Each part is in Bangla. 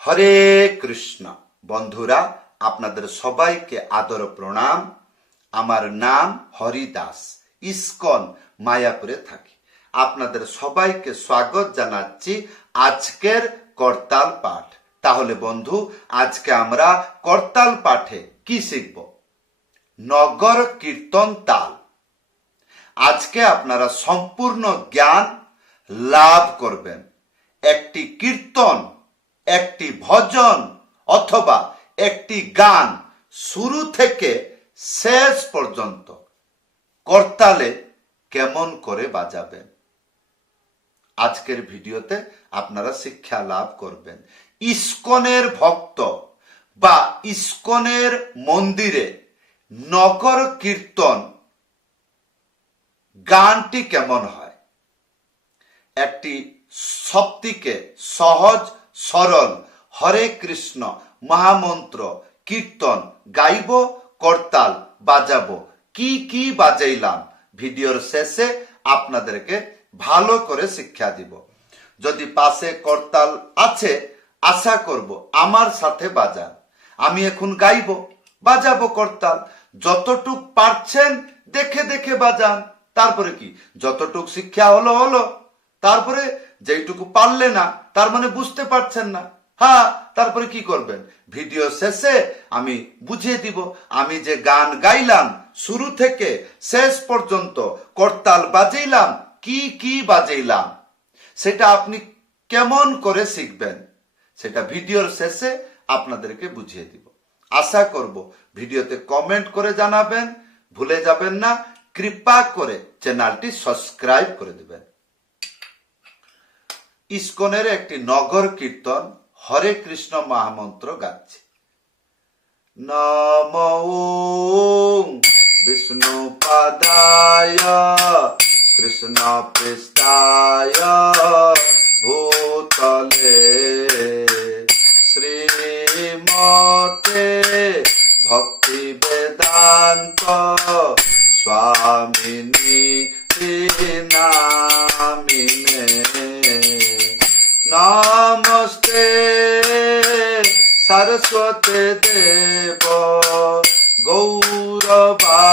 হরে কৃষ্ণ। বন্ধুরা, আপনাদের সবাইকে আদর প্রণাম। আমার নাম হরিদাস, ইস্কন মায়াপুরে থাকি। আপনাদের সবাইকে স্বাগত জানাচ্ছি আজকের করতাল পাঠ। তাহলে বন্ধু, আজকে আমরা করতাল পাঠে কি শিখব? নগর কীর্তন তাল। আজকে আপনারা সম্পূর্ণ জ্ঞান লাভ করবেন। একটি কীর্তন, একটি ভজন অথবা একটি গান শুরু থেকে শেষ পর্যন্ত করতালে কেমন করে বাজাবেন, আজকের ভিডিওতে আপনারা শিক্ষা লাভ করবেন। ইস্কনের ভক্ত বা ইস্কনের মন্দিরে নগর কীর্তন গানটি কেমন হয়, একটি সবথেকে সহজ সরল হরে কৃষ্ণ মহামন্ত্র কীর্তন গাইব, করতাল বাজাবো। কি কি বাজাইলাম ভিডিওর শেষে আপনাদেরকে ভালো করে শিক্ষা দিব। যদি পাশে করতাল আছে, আশা করব আমার সাথে বাজান। আমি এখন গাইব, বাজাবো করতাল। যতটুক পারছেন দেখে দেখে বাজান। তারপরে কি, যতটুক শিক্ষা হলো হলো। তারপরে যেইটুকু পারলে না, তার মানে বুঝতে পারছেন না, হ্যাঁ, তারপরে কি করবেন? ভিডিও শেষে আমি বুঝিয়ে দিব। আমি যে গান গাইলাম শুরু থেকে শেষ পর্যন্ত করতাল বাজাইলাম, কি কি বাজাইলাম, সেটা আপনি কেমন করে শিখবেন, সেটা ভিডিওর শেষে আপনাদেরকে বুঝিয়ে দিব। আশা করব ভিডিওতে কমেন্ট করে জানাবেন। ভুলে যাবেন না, কৃপা করে চ্যানেলটি সাবস্ক্রাইব করে দেবেন। ইস্কনের একটি নগর কীর্তন হরে কৃষ্ণ মহামন্ত্র গাচ্ছি। নমো বিষ্ণু পাদায় কৃষ্ণ পৃষ্ঠায় ভূতলে শ্রীমতে ভক্তি বেদান্ত স্বামিনী নামিনে নমস্তে সরস্বতী দেব গৌরবাণী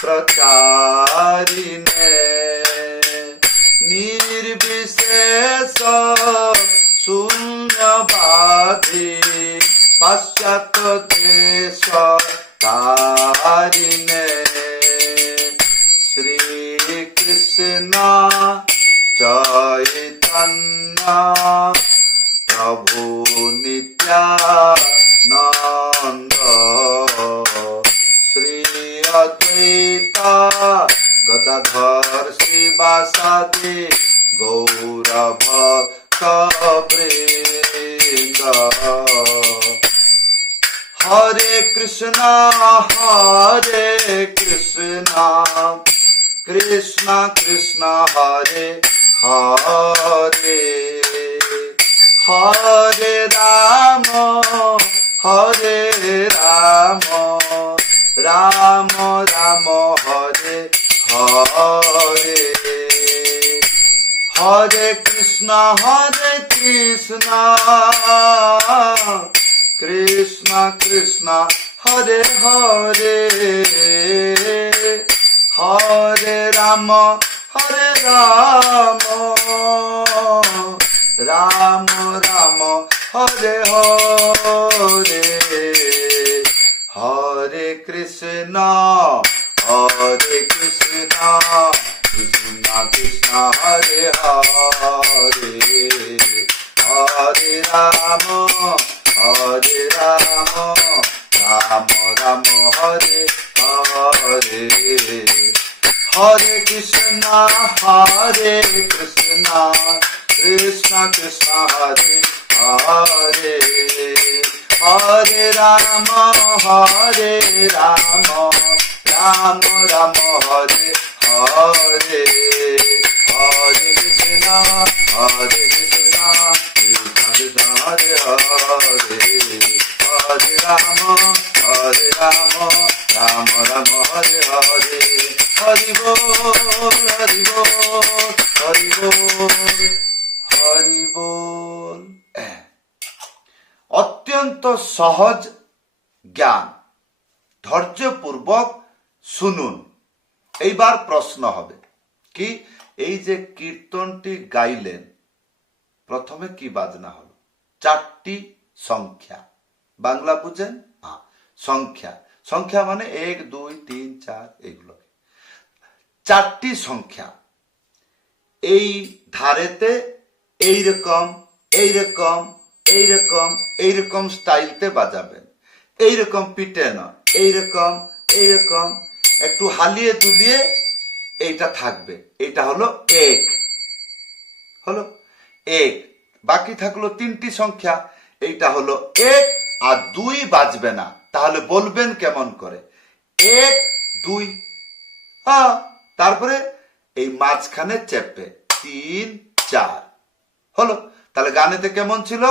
প্রচারিণে নির্বিশেষ শূন্যবাদী পাশ্চাত্য দেশ তারিণে শ্রীকৃষ্ণ চৈতন্য প্রভু নিত্যানন্দ শ্রী অদ্বৈত গদাধর শিবাসাদি গৌর ভক্ত বৃন্দ। হরে কৃষ্ণ কৃষ্ণ কৃষ্ণ হরে হরে হরে রাম রাম রাম হরে হরে হরে কৃষ্ণ কৃষ্ণ কৃষ্ণ হরে হরে হরে রাম রাম রাম হরে হরে হরে কৃষ্ণ কৃষ্ণ কৃষ্ণ হরে হরে হরে রাম রাম রাম হরে হরে হরে কৃষ্ণ কৃষ্ণ কৃষ্ণ হরে হরে হরে রাম রাম রাম হরে হরে হরে কৃষ্ণ কৃষ্ণ কৃষ্ণ হরে হরে হরে রাম রাম রাম হরে হরে হরি বল হরি বল হরি বল হরি বল। অত্যন্ত সহজ জ্ঞান, ধৈর্যপূর্বক শুনুন। এইবার প্রশ্ন হবে কি, এই যে কীর্তনটি গাইলেন, প্রথমে কি বাজনা হলো? 4টি সংখ্যা। বাংলা বুঝেন? সংখ্যা। সংখ্যা মানে 1 2 3 4, এগুলো 4টি সংখ্যা। এই ধারেতে এইরকম এইরকম এইরকম এইরকম স্টাইলতে বাজাবেন, এইরকম পিটে না, এইরকম এইরকম একটু হালিয়ে তুলিয়ে এইটা থাকবে। এটা হলো 1, হলো 1। বাকি থাকলো 3টি সংখ্যা, এইটা হলো 1 আর 2 বাজবে না। তাহলে বলবেন কেমন করে? 1 2। তারপরে এই মাঝখানে চেপে 3 4 হলো। তাহলে গানেতে কেমন ছিল?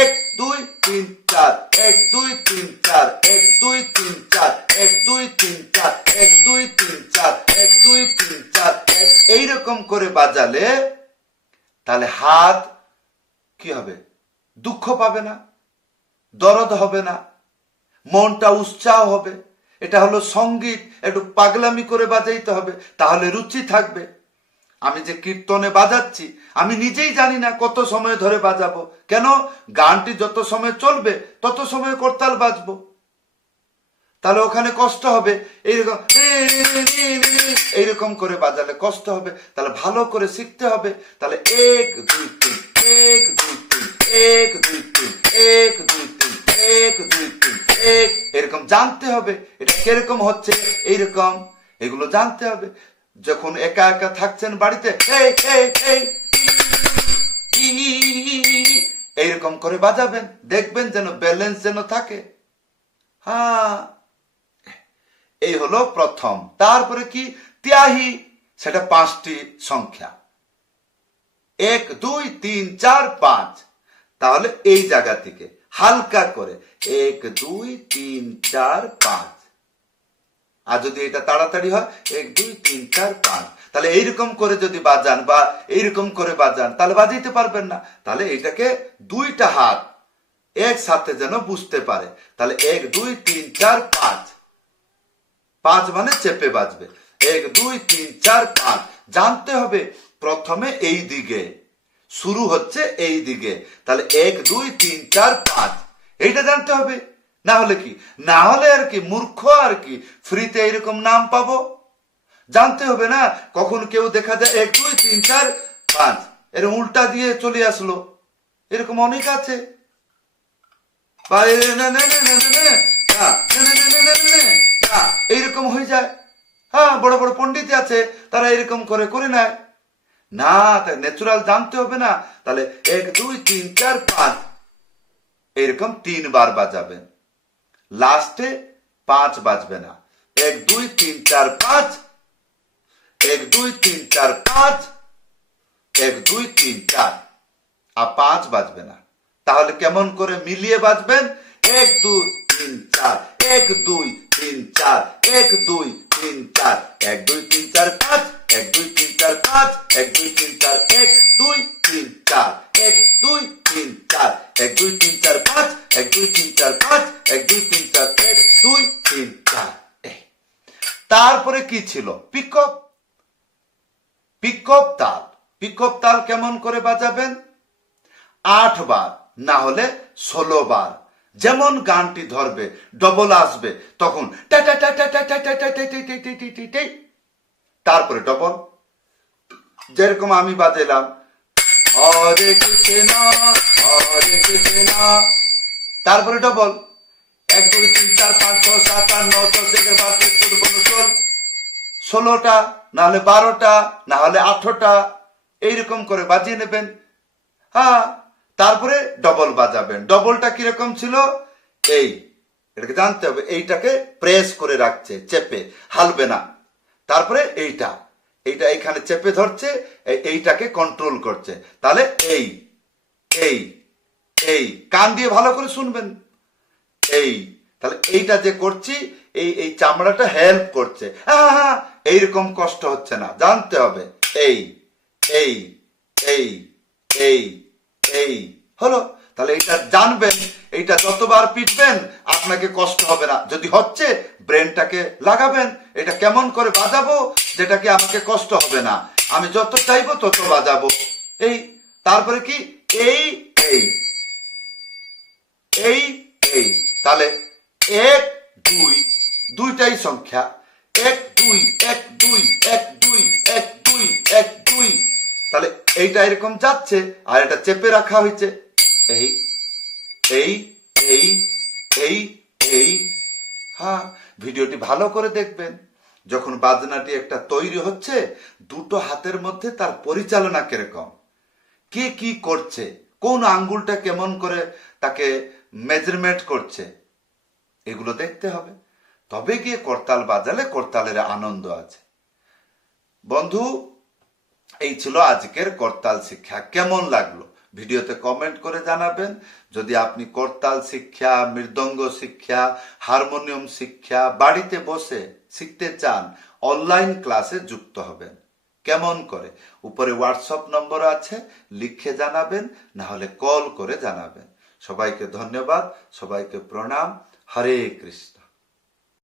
1 2 3 4, 1 2 3 4, 1 2 3 4, 1 2 3 4, 1 2 3 4, 1 2 3 4, এইরকম করে বাজালে তাহলে হাত কি হবে? দুঃখ পাবে না, দরদ হবে না, মনটা উৎসাহ হবে। এটা হলো সঙ্গীত, একটু পাগলামি করে বাজাইতে হবে, তাহলে রুচি থাকবে। আমি যে কীর্তনে বাজাচ্ছি, আমি নিজেই জানি না কত সময় ধরে বাজাবো। কেন? গানটি যত সময় চলবে তত সময় করতাল বাজবো, তাহলে ওখানে কষ্ট হবে। এইরকম এইরকম করে বাজালে কষ্ট হবে, তাহলে ভালো করে শিখতে হবে। তাহলে 1 2 3, 1 2 3, 1 2 3, 1 2 3, 1 2 3, 1, এরকম জানতে হবে। এটা কিরকম হচ্ছে, এইরকম, এগুলো জানতে হবে। যখন একা একা থাকছেন বাড়িতে, এইরকম করে বাজাবেন, দেখবেন যেন ব্যালেন্স যেন থাকে। এই হলো প্রথম। তারপরে কি? ত্যাহি, সেটা 5টি সংখ্যা, 1 2 3 4 5। তাহলে এই জায়গা থেকে হালকা করে 1 2 3 4 5। আর যদি এটা তাড়াতাড়ি হয় 1 2 3 4 5, তাহলে এইরকম করে যদি বাজান বা এইরকম করে বাজান তাহলে বাজাইতে পারবেন না। তাহলে এটাকে 2টা হাত একসাথে যেন বুঝতে পারে। তাহলে 1 2 3 4 5, 5 মানে চেপে বাজবে। 1 2 3 4 5 জানতে হবে। প্রথমে এই দিকে শুরু হচ্ছে, এই দিকে, তাহলে 1 2 3 4 5 এইটা জানতে হবে। না হলে কি, না হলে আর কি মূর্খ, আর কি ফ্রিতে এরকম নাম পাবো? জানতে হবে না। কখন কেউ দেখা যায় 1 2 3 4 5 এর উল্টা দিয়ে চলে আসলো, এরকম অনেক আছে। এইরকম হয়ে যায়। বড় বড় পণ্ডিত আছে, তারা এরকম করে করে নেয় না। তাই ন্যাচুরাল জানতে হবে না। তাহলে 1 2 3 4 5 এরকম 3 বার বাজাবেন, লাস্টে 5 বাজবে না। 1 2 3 4 5, 1 2 3 4 5, 1 2 3 4, আর 5 বাজবে না। তাহলে কেমন করে মিলিয়ে বাজবেন? 1 2 3 4, 1 2 3 4, 1 2 3 4, 1 2 3 4 5, 1 2 3 4 5, 1 2 3 4, 1 2 3 4, 1 2 3 4, 1 2 3 4 5, 1 2 3 4 5, 1 2 3 4, 1 2 3 4। তারপরে কি ছিল? পিকঅপ। পিকঅপ তাল। পিকঅপ তাল কেমন করে বাজাবেন? 8 বার, না হলে 16 বার। যেমন গানটি ধরবে, ডবল আসবে, তখন তারপরে ডবল। যেরকম আমি বাজাইলাম হরে কৃষ্ণ হরে কৃষ্ণ, তারপরে ডবল 1 2 3 4 5 6 7 8 9 10 11 12 13 14 16টা, না হলে 12টা, না হলে 18টা, এইরকম করে বাজিয়ে নেবেন। তারপরে ডবল বাজাবেন। ডবলটা কিরকম ছিল? এই, এটাকে জানতে হবে। এইটাকে প্রেস করে রাখছে, চেপে, হালবে না। তারপরে এইটা এইটা এখানে চেপে ধরছে, এইটাকে কন্ট্রোল করছে। তাহলে এই এই এই কান দিয়ে ভালো করে শুনবেন। এই, তাহলে এইটা যে করছি, এই এই চামড়াটা হেল্প করছে। এইরকম কষ্ট হচ্ছে না, জানতে হবে। এই এই এই এই এই হলো। তাহলে এটা জানবেন, এটা যতবার পিটবেন আপনাকে কষ্ট হবে না। যদি হচ্ছে ব্রেনটাকে লাগাবেন, এটা কেমন করে বাজাবো যেটাকে আমাকে কষ্ট হবে না, আমি যত চাইবো তত বাজাবো। এই তারপরে কি এই এই এই এই, তাহলে 1 2, দুইটাই সংখ্যা, 1 2 1 2 1 2 1 2 1 2, তাহলে এইটা এরকম যাচ্ছে আর এটা চেপে রাখা হয়েছে। এই এই এই এই এই। হ্যাঁ, ভিডিওটি ভালো করে দেখবেন। যখন বাজনাটি একটা তৈরি হচ্ছে, দুটো হাতের মধ্যে তার পরিচালনা কিরকম, কে কি করছে, কোন আঙ্গুলটা কেমন করে তাকে মেজারমেন্ট করছে, এগুলো দেখতে হবে। তবে গিয়ে করতাল বাজালে করতালের আনন্দ আছে। বন্ধু, এই ছিল আজকের করতাল শিক্ষা। কেমন লাগলো ভিডিওতে কমেন্ট করে জানাবেন। যদি আপনি করতাল শিক্ষা, মৃদঙ্গ শিক্ষা, হারমোনিয়াম শিক্ষা বাড়িতে বসে শিখতে চান, অনলাইন ক্লাসে যুক্ত হবেন। কেমন করে, উপরে হোয়াটসঅ্যাপ নম্বর আছে, লিখে জানাবেন, না হলে কল করে জানাবেন। সবাইকে ধন্যবাদ, সবাইকে প্রণাম। হরে কৃষ্ণ।